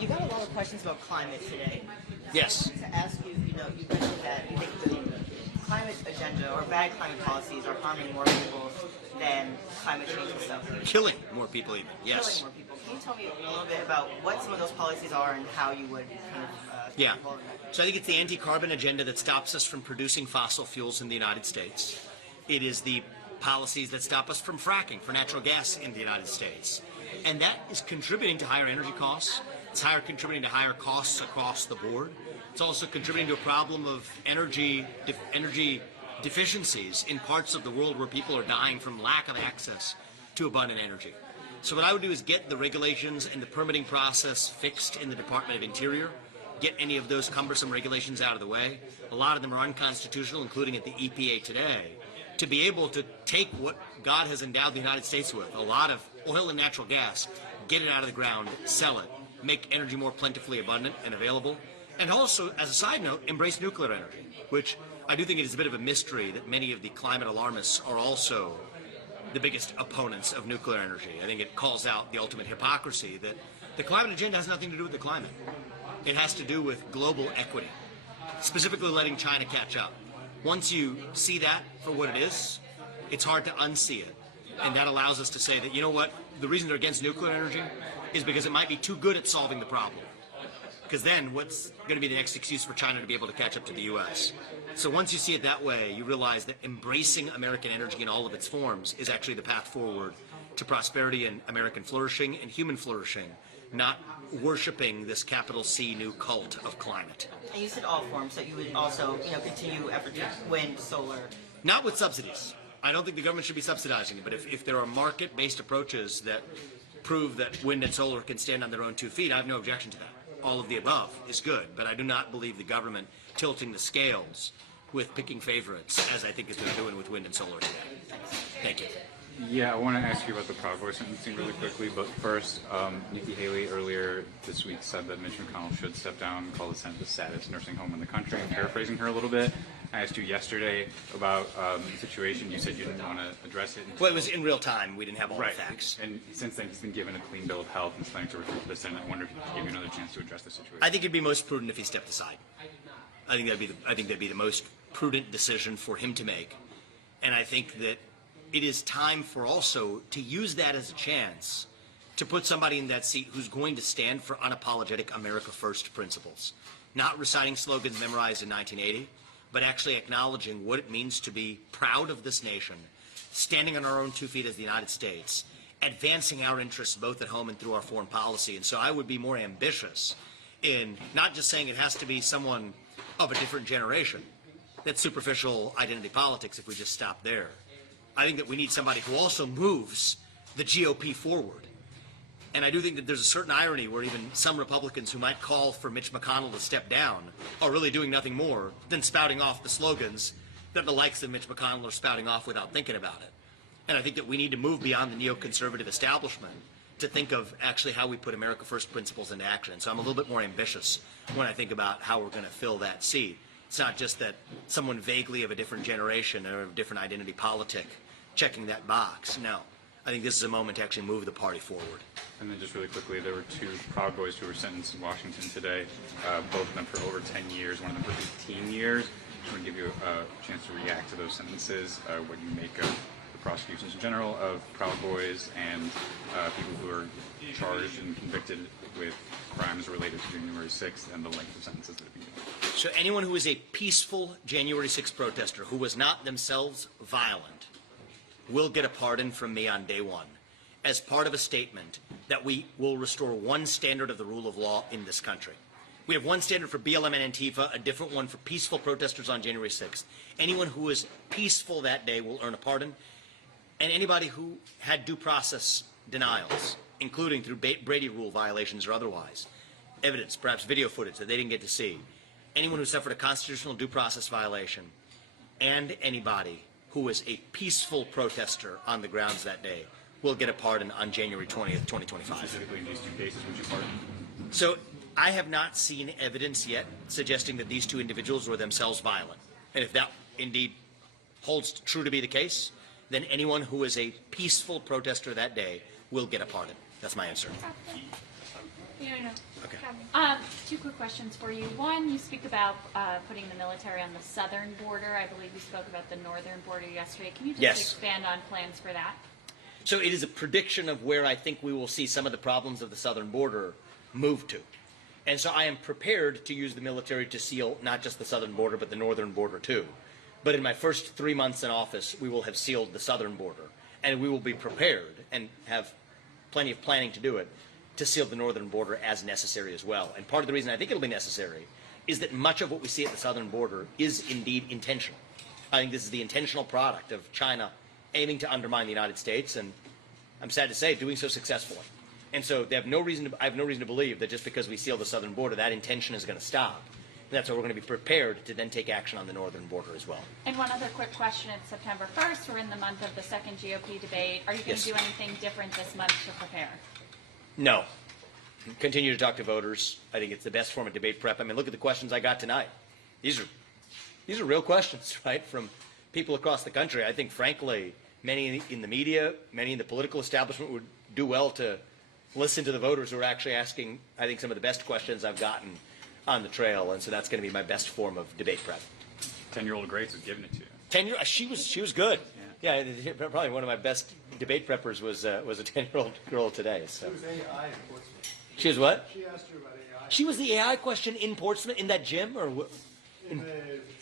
You got a lot of questions about climate today. Yes. To ask you, you mentioned that you think the climate agenda or bad climate policies are harming more people than climate change itself. Killing more people even, yes. Killing more people. Can you tell me a little bit about what some of those policies are and how you would kind of Yeah. involve in that? So I think it's the anti-carbon agenda that stops us from producing fossil fuels in the United States. It is the policies that stop us from fracking for natural gas in the United States. And that is contributing to higher energy costs. It's contributing to higher costs across the board. It's also contributing to a problem of energy deficiencies in parts of the world where people are dying from lack of access to abundant energy. So what I would do is get the regulations and the permitting process fixed in the Department of Interior, get any of those cumbersome regulations out of the way. A lot of them are unconstitutional, including at the EPA today, to be able to take what God has endowed the United States with, a lot of oil and natural gas, get it out of the ground, sell it, make energy more plentifully abundant and available, and also, as a side note, embrace nuclear energy, which I do think it is a bit of a mystery that many of the climate alarmists are also the biggest opponents of nuclear energy. I think it calls out the ultimate hypocrisy that the climate agenda has nothing to do with the climate. It has to do with global equity, specifically letting China catch up. Once you see that for what it is, it's hard to unsee it. And that allows us to say that, you know what, the reason they're against nuclear energy is because it might be too good at solving the problem. Because then what's going to be the next excuse for China to be able to catch up to the U.S.? So once you see it that way, you realize that embracing American energy in all of its forms is actually the path forward to prosperity and American flourishing and human flourishing, not worshiping this capital C new cult of climate. And you said all forms, so you would also, continue effort to wind, solar. Not with subsidies. I don't think the government should be subsidizing it, but if there are market-based approaches that prove that wind and solar can stand on their own 2 feet, I have no objection to that. All of the above is good, but I do not believe the government tilting the scales with picking favorites, as I think is they're doing with wind and solar today. Thank you. Yeah, I want to ask you about the Proud Boys sentencing really quickly, but first, Nikki Haley earlier this week said that Mitch McConnell should step down and call the Senate the saddest nursing home in the country. I'm paraphrasing her a little bit. I asked you yesterday about the situation. You said you didn't want to address it. Well, it was in real time. We didn't have all the facts. And since then, he's been given a clean bill of health and is planning to return to the Senate. I wonder if he could give you another chance to address the situation. I think it'd be most prudent if he stepped aside. I think that'd be the most prudent decision for him to make. And I think that it is time for also to use that as a chance to put somebody in that seat who's going to stand for unapologetic America First principles. Not reciting slogans memorized in 1980, but actually acknowledging what it means to be proud of this nation, standing on our own 2 feet as the United States, advancing our interests both at home and through our foreign policy. And so I would be more ambitious in not just saying it has to be someone of a different generation. That's superficial identity politics if we just stop there. I think that we need somebody who also moves the GOP forward. And I do think that there's a certain irony where even some Republicans who might call for Mitch McConnell to step down are really doing nothing more than spouting off the slogans that the likes of Mitch McConnell are spouting off without thinking about it. And I think that we need to move beyond the neoconservative establishment to think of actually how we put America First principles into action. So I'm a little bit more ambitious when I think about how we're going to fill that seat. It's not just that someone vaguely of a different generation or a different identity politic checking that box. No. I think this is a moment to actually move the party forward. And then just really quickly, there were 2 Proud Boys who were sentenced in Washington today, both of them for over 10 years, one of them for 18 years. I want to give you a chance to react to those sentences, what you make of the prosecutions in general of Proud Boys and people who are charged and convicted with crimes related to January 6th and the length of sentences that have been given. So anyone who is a peaceful January 6th protester who was not themselves violent will get a pardon from me on day one as part of a statement that we will restore one standard of the rule of law in this country. We have one standard for BLM and Antifa, a different one for peaceful protesters on January 6th. Anyone who was peaceful that day will earn a pardon, and anybody who had due process denials, including through Brady Rule violations or otherwise, evidence, perhaps video footage that they didn't get to see, anyone who suffered a constitutional due process violation, and anybody who was a peaceful protester on the grounds that day will get a pardon on January 20th, 2025. Specifically in these 2 cases, would you pardon? So I have not seen evidence yet suggesting that these 2 individuals were themselves violent. And if that indeed holds true to be the case, then anyone who is a peaceful protester that day will get a pardon. That's my answer. No. Okay. Two quick questions for you. One, you speak about putting the military on the southern border. I believe you spoke about the northern border yesterday. Can you just Yes. expand on plans for that? So it is a prediction of where I think we will see some of the problems of the southern border move to. And so I am prepared to use the military to seal not just the southern border, but the northern border too. But in my first 3 months in office, we will have sealed the southern border. And we will be prepared and have plenty of planning to do it, to seal the northern border as necessary as well. And part of the reason I think it'll be necessary is that much of what we see at the southern border is indeed intentional. I think this is the intentional product of China aiming to undermine the United States, and I'm sad to say, doing so successfully. And so they have no reason I have no reason to believe that just because we seal the southern border, that intention is going to stop. And that's why we're going to be prepared to then take action on the northern border as well. And one other quick question. It's September 1st. We're in the month of the second GOP debate. Are you going Yes. to do anything different this month to prepare? No. Continue to talk to voters. I think it's the best form of debate prep. I mean, look at the questions I got tonight. These are real questions, right, from people across the country. I think, frankly, many in the media, many in the political establishment would do well to listen to the voters who are actually asking, I think, some of the best questions I've gotten on the trail. And so that's going to be my best form of debate prep. 10-year-old Grace was giving it to you. 10-year, she was good. Yeah, probably one of my best debate preppers was a 10-year-old girl today. So. She was AI in Portsmouth. She was what? She asked you about AI. She was the AI question in Portsmouth in that gym or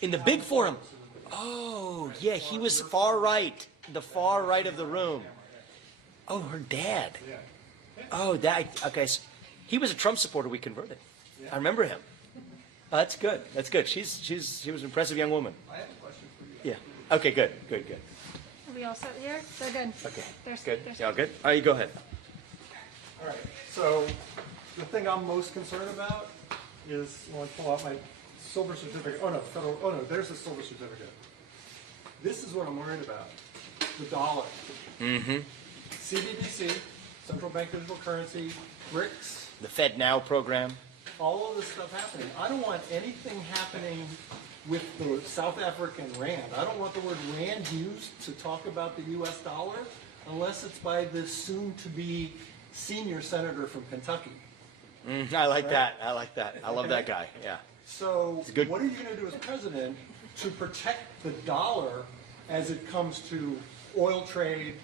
in the big forum. Oh, yeah, he was far right, the far right of the room. Oh, her dad. Yeah. Oh, that okay. So he was a Trump supporter. We converted. I remember him. Oh, that's good. That's good. She was an impressive young woman. I have a question for you. Yeah. Okay. Good. Are we all set here? They're good. Okay. There's, Good. there's- Y'all good? All right, you go ahead. All right. So the thing I'm most concerned about is when I pull out my silver certificate. Oh no, federal. Oh no, there's the silver certificate. This is what I'm worried about. The dollar. Mm-hmm. CBDC, central bank digital currency, BRICS, The Fed Now program. all of this stuff happening. I don't want anything happening with the South African rand. I don't want the word rand used to talk about the U.S. dollar unless it's by the soon-to-be senior senator from Kentucky. I like that. I like that. I love that guy. Yeah. So good. what are you going to do as president to protect the dollar as it comes to oil trade,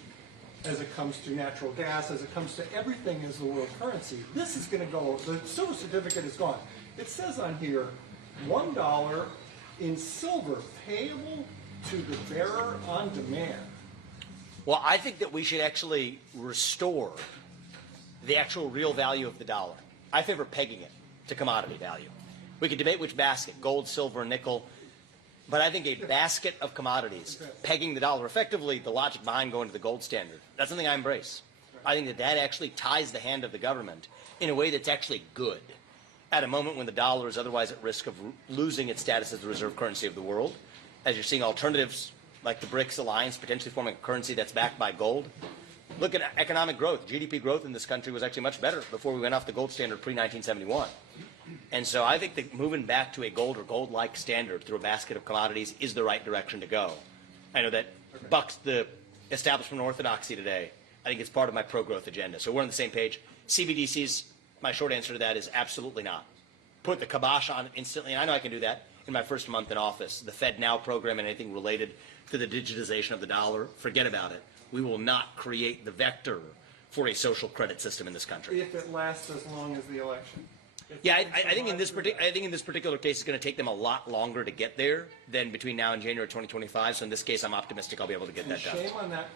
as it comes to natural gas, as it comes to everything as the world currency? This is going to go, the silver certificate is gone. It says on here, $1 in silver payable to the bearer on demand. Well, I think that we should actually restore the actual real value of the dollar. I favor pegging it to commodity value. We could debate which basket, gold, silver, nickel, but I think a basket of commodities, pegging the dollar, effectively the logic behind going to the gold standard, that's something I embrace. I think that actually ties the hand of the government in a way that's actually good at a moment when the dollar is otherwise at risk of losing its status as the reserve currency of the world, as you're seeing alternatives like the BRICS alliance potentially forming a currency that's backed by gold. Look at economic growth. GDP growth in this country was actually much better before we went off the gold standard pre-1971. And so I think that moving back to a gold or gold-like standard through a basket of commodities is the right direction to go. I know that bucks the establishment orthodoxy today. I think it's part of my pro-growth agenda. So we're on the same page. CBDCs, my short answer to that is absolutely not. Put the kibosh on it instantly, and I know I can do that in my first month in office. The Fed Now program and anything related to the digitization of the dollar, forget about it. We will not create the vector for a social credit system in this country. If it lasts as long as the election. Yeah, I think in this particular case, it's going to take them a lot longer to get there than between now and January 2025. So in this case, I'm optimistic I'll be able to get that done. Shame on that